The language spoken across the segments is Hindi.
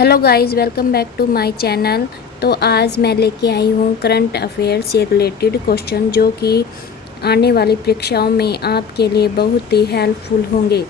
Hello guys, welcome back to my channel. तो आज मैं लेके आई हूँ करंट अफेयर से रिलेटेड क्वेश्चन जो कि आने वाली परीक्षाओं में आपके लिए बहुत ही हेल्पफुल होंगे।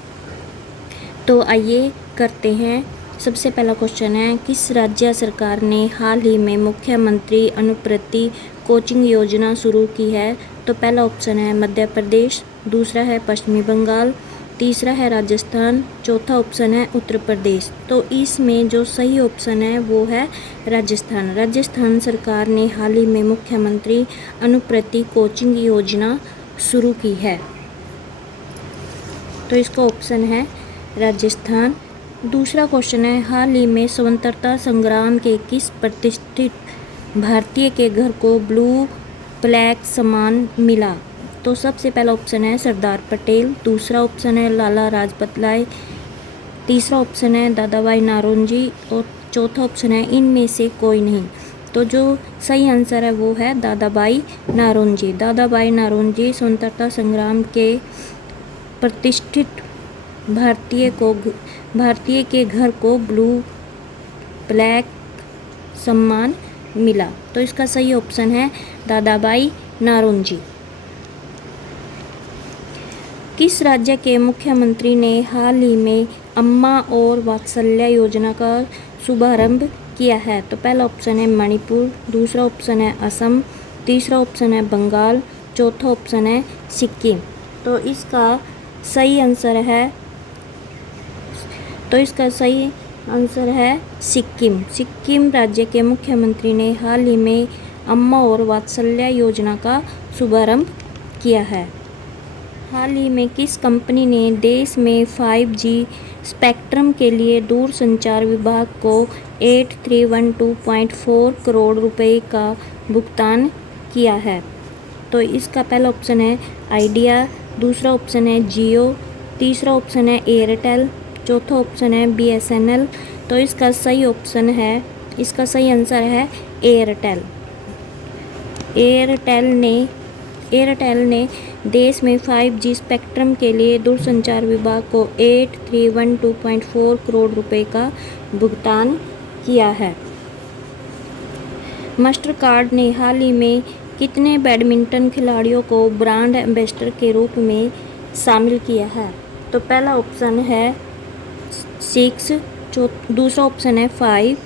तो आइए करते हैं। सबसे पहला क्वेश्चन है, किस राज्य सरकार ने हाल ही में मुख्यमंत्री अनुप्रति कोचिंग योजना शुरू की है? तो पहला ऑप्शन है मध्य प्रदेश, दूसरा है पश्चिमी बंगाल, तीसरा है राजस्थान, चौथा ऑप्शन है उत्तर प्रदेश। तो इसमें जो सही ऑप्शन है वो है राजस्थान। राजस्थान सरकार ने हाल ही में मुख्यमंत्री अनुप्रति कोचिंग योजना शुरू की है। तो इसका ऑप्शन है राजस्थान। दूसरा क्वेश्चन है, हाल ही में स्वतंत्रता संग्राम के किस प्रतिष्ठित भारतीय के घर को ब्लू प्लेग सम्मान मिला? तो सबसे पहला ऑप्शन है सरदार पटेल, दूसरा ऑप्शन है लाला लाजपत राय, तीसरा ऑप्शन है दादा भाई नौरोजी और चौथा ऑप्शन है इनमें से कोई नहीं। तो जो सही आंसर है वो है दादा भाई नौरोजी। दादा भाई नौरोजी स्वतंत्रता संग्राम के प्रतिष्ठित भारतीय के घर को ब्लू प्लेग सम्मान मिला। तो इसका सही ऑप्शन है दादा भाई नौरोजी। किस राज्य के मुख्यमंत्री ने हाल ही में अम्मा और वात्सल्य योजना का शुभारंभ किया है? तो पहला ऑप्शन है मणिपुर, दूसरा ऑप्शन है असम, तीसरा ऑप्शन है बंगाल, चौथा ऑप्शन है सिक्किम। तो इसका सही आंसर है सिक्किम। सिक्किम राज्य के मुख्यमंत्री ने हाल ही में अम्मा और वात्सल्य योजना का शुभारंभ किया है। हाल ही में किस कंपनी ने देश में 5G स्पेक्ट्रम के लिए दूरसंचार विभाग को 8312.4 करोड़ रुपए का भुगतान किया है? तो इसका पहला ऑप्शन है आइडिया, दूसरा ऑप्शन है जियो, तीसरा ऑप्शन है एयरटेल, चौथा ऑप्शन है BSNL। तो इसका सही आंसर है एयरटेल। एयरटेल ने देश में 5G स्पेक्ट्रम के लिए दूरसंचार विभाग को 8312.4 करोड़ रुपए का भुगतान किया है। मास्टरकार्ड ने हाल ही में कितने बैडमिंटन खिलाड़ियों को ब्रांड एम्बेसडर के रूप में शामिल किया है? तो पहला ऑप्शन है 6, दूसरा ऑप्शन है 5,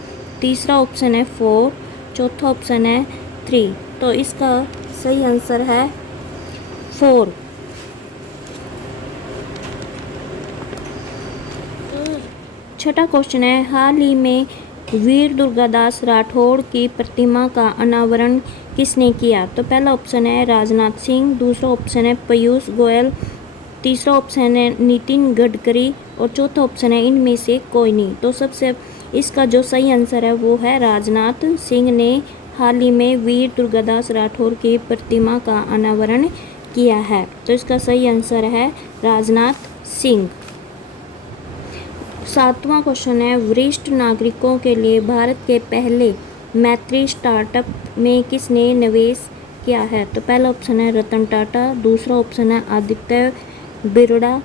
तीसरा ऑप्शन है 4, चौथा ऑप्शन है 3। तो इसका सही आंसर है 4। छठा क्वेश्चन है, हाल ही में वीर दुर्गादास राठौड़ की प्रतिमा का अनावरण किसने किया? तो पहला ऑप्शन है राजनाथ सिंह, दूसरा ऑप्शन है पीयूष गोयल, तीसरा ऑप्शन है नितिन गडकरी और चौथा ऑप्शन है इनमें से कोई नहीं। तो इसका जो सही आंसर है वो है राजनाथ सिंह ने हाल ही में वीर दुर्गादास राठौड़ की प्रतिमा का अनावरण किया है। तो इसका सही आंसर है राजनाथ सिंह। सातवां क्वेश्चन है, वरिष्ठ नागरिकों के लिए भारत के पहले मैत्री स्टार्टअप में किसने निवेश किया है? तो पहला ऑप्शन है रतन टाटा, दूसरा ऑप्शन है आदित्य बिरला,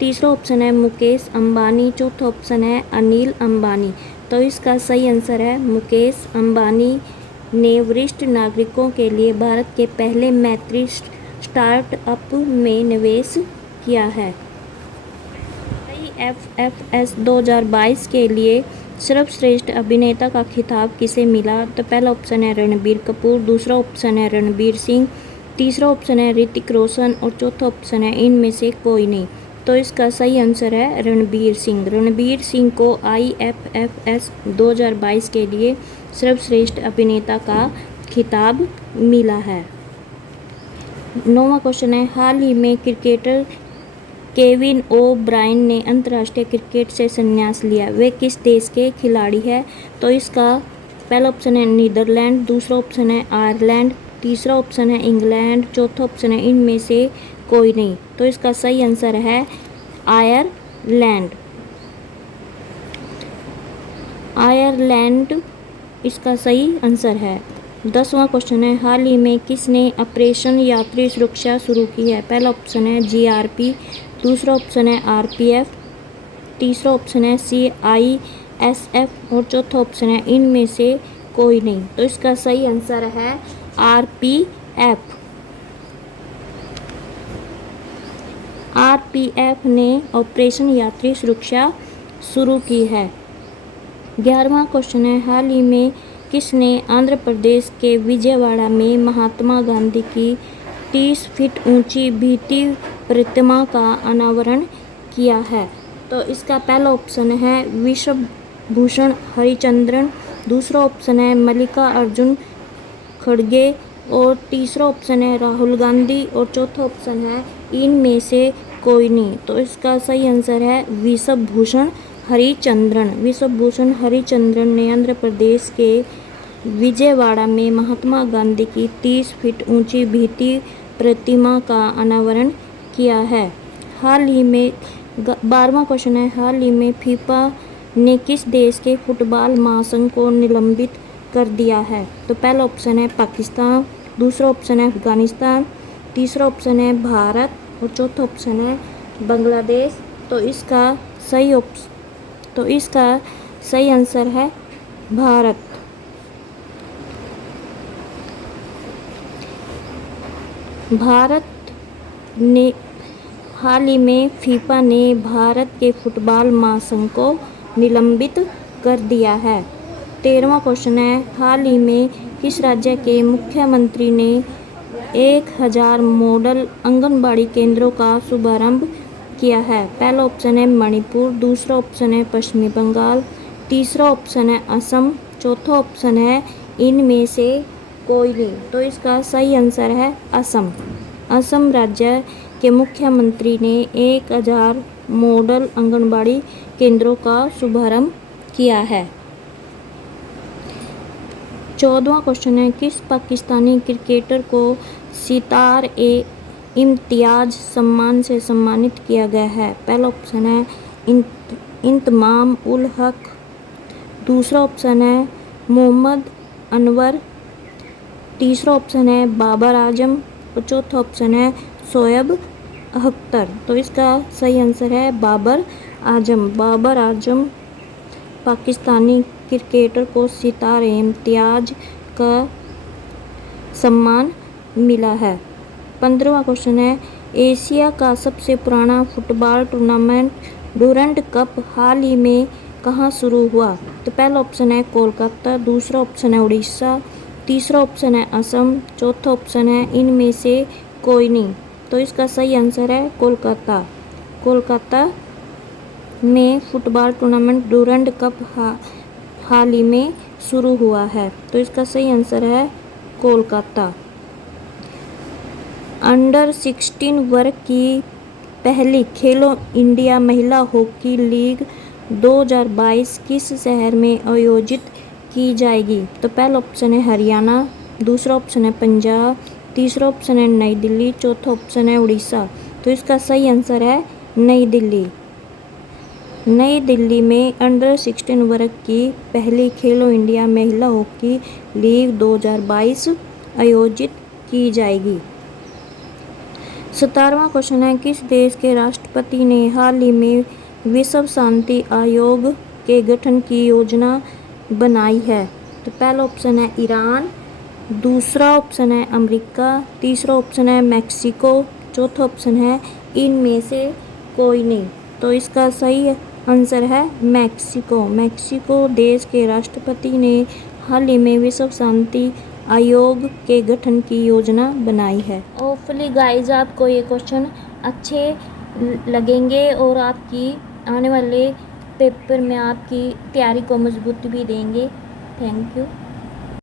तीसरा ऑप्शन है मुकेश अंबानी, चौथा ऑप्शन है अनिल अंबानी। तो इसका सही आंसर है मुकेश अंबानी ने वरिष्ठ नागरिकों के लिए भारत के पहले मैत्री स्टार्टअप में निवेश किया है। IFFS 2022 के लिए सर्वश्रेष्ठ अभिनेता का खिताब किसे मिला? तो पहला ऑप्शन है रणबीर कपूर, दूसरा ऑप्शन है रणबीर सिंह, तीसरा ऑप्शन है ऋतिक रोशन और चौथा ऑप्शन है इनमें से कोई नहीं। तो इसका सही आंसर है रणबीर सिंह। रणबीर सिंह को IFFS 2022 के लिए सर्वश्रेष्ठ अभिनेता का खिताब मिला है। 9वां क्वेश्चन है, हाल ही में क्रिकेटर केविन ओ ब्रायन ने अंतर्राष्ट्रीय क्रिकेट से संन्यास लिया, वे किस देश के खिलाड़ी है? तो इसका पहला ऑप्शन है नीदरलैंड, दूसरा ऑप्शन है आयरलैंड, तीसरा ऑप्शन है इंग्लैंड, चौथा ऑप्शन है इनमें से कोई नहीं। तो इसका सही आंसर है आयरलैंड। आयरलैंड इसका सही आंसर है। 10वां क्वेश्चन है, हाल ही में किसने ऑपरेशन यात्री सुरक्षा शुरू की है? पहला ऑप्शन है GRP, दूसरा ऑप्शन है RPF, तीसरा ऑप्शन है CIAF RSF और चौथा ऑप्शन है इनमें से कोई नहीं। तो इसका सही आंसर है RPF। RPF ने ऑपरेशन यात्री सुरक्षा शुरू की है। 11वां क्वेश्चन है, हाल ही में किसने आंध्र प्रदेश के विजयवाड़ा में महात्मा गांधी की 30 फीट ऊंची भित्ति प्रतिमा का अनावरण किया है? तो इसका पहला ऑप्शन है विश्वभूषण हरिचंद्रन, दूसरा ऑप्शन है मल्लिका अर्जुन खड़गे और तीसरा ऑप्शन है राहुल गांधी और चौथा ऑप्शन है इनमें से कोई नहीं। तो इसका सही आंसर है विश्वभूषण हरिचंद्रन। विश्वभूषण हरिचंद्रन ने आंध्र प्रदेश के विजयवाड़ा में महात्मा गांधी की 30 फीट ऊंची भित्ति प्रतिमा का अनावरण किया है। हाल ही में 12वां क्वेश्चन है, हाल ही में फीफा ने किस देश के फुटबॉल महासंघ को निलंबित कर दिया है? तो पहला ऑप्शन है पाकिस्तान, दूसरा ऑप्शन है अफगानिस्तान, तीसरा ऑप्शन है भारत और चौथा ऑप्शन है बांग्लादेश। तो इसका सही आंसर है भारत। भारत ने हाल ही में फीफा ने भारत के फुटबॉल महासंघ को निलंबित कर दिया है। 13वां क्वेश्चन है, हाल ही में किस राज्य के मुख्यमंत्री ने 1000 मॉडल आंगनबाड़ी केंद्रों का शुभारंभ किया है? पहला ऑप्शन है मणिपुर, दूसरा ऑप्शन है पश्चिमी बंगाल, तीसरा ऑप्शन है असम, चौथा ऑप्शन है इनमें से कोई नहीं। तो इसका सही आंसर है असम। असम राज्य के मुख्यमंत्री ने 1000 मॉडल आंगनबाड़ी केंद्रों का शुभारंभ किया है। 14वां क्वेश्चन है, किस पाकिस्तानी क्रिकेटर को सितार-ए-इम्तियाज सम्मान से सम्मानित किया गया है? पहला ऑप्शन है इंतमाम उल हक, दूसरा ऑप्शन है मोहम्मद अनवर, तीसरा ऑप्शन है बाबर आजम और चौथा ऑप्शन है शोएब अख्तर। तो इसका सही आंसर है बाबर आजम। बाबर आजम पाकिस्तानी क्रिकेटर को सितार-ए-इम्तियाज का सम्मान मिला है। 15वां क्वेश्चन है, एशिया का सबसे पुराना फुटबॉल टूर्नामेंट डूरंड कप हाल ही में कहाँ शुरू हुआ? तो पहला ऑप्शन है कोलकाता, दूसरा ऑप्शन है उड़ीसा, तीसरा ऑप्शन है असम, चौथा ऑप्शन है इनमें से कोई नहीं। तो इसका सही आंसर है कोलकाता। कोलकाता में फुटबॉल टूर्नामेंट डूरंड कप हाल ही में शुरू हुआ है। तो इसका सही आंसर है कोलकाता। अंडर 16 वर्ग की पहली खेलो इंडिया महिला हॉकी लीग 2022 किस शहर में आयोजित की जाएगी? तो पहला ऑप्शन है हरियाणा, दूसरा ऑप्शन है पंजाब, तीसरा ऑप्शन है नई दिल्ली, चौथा ऑप्शन है उड़ीसा। तो इसका सही आंसर है नई दिल्ली। नई दिल्ली में अंडर 16 वर्ग की पहली खेलो इंडिया महिला हॉकी लीग 2022 आयोजित की जाएगी। 17वां क्वेश्चन है, किस देश के राष्ट्रपति ने हाल ही में विश्व शांति आयोग के गठन की योजना बनाई है? तो पहला ऑप्शन है ईरान, दूसरा ऑप्शन है अमेरिका, तीसरा ऑप्शन है मैक्सिको, चौथा ऑप्शन है इनमें से कोई नहीं। तो इसका सही आंसर है मैक्सिको। मैक्सिको देश के राष्ट्रपति ने हाल ही में विश्व शांति आयोग के गठन की योजना बनाई है। होपफुली गाइज आपको ये क्वेश्चन अच्छे लगेंगे और आपकी आने वाले पेपर में आपकी तैयारी को मजबूती भी देंगे। Thank you.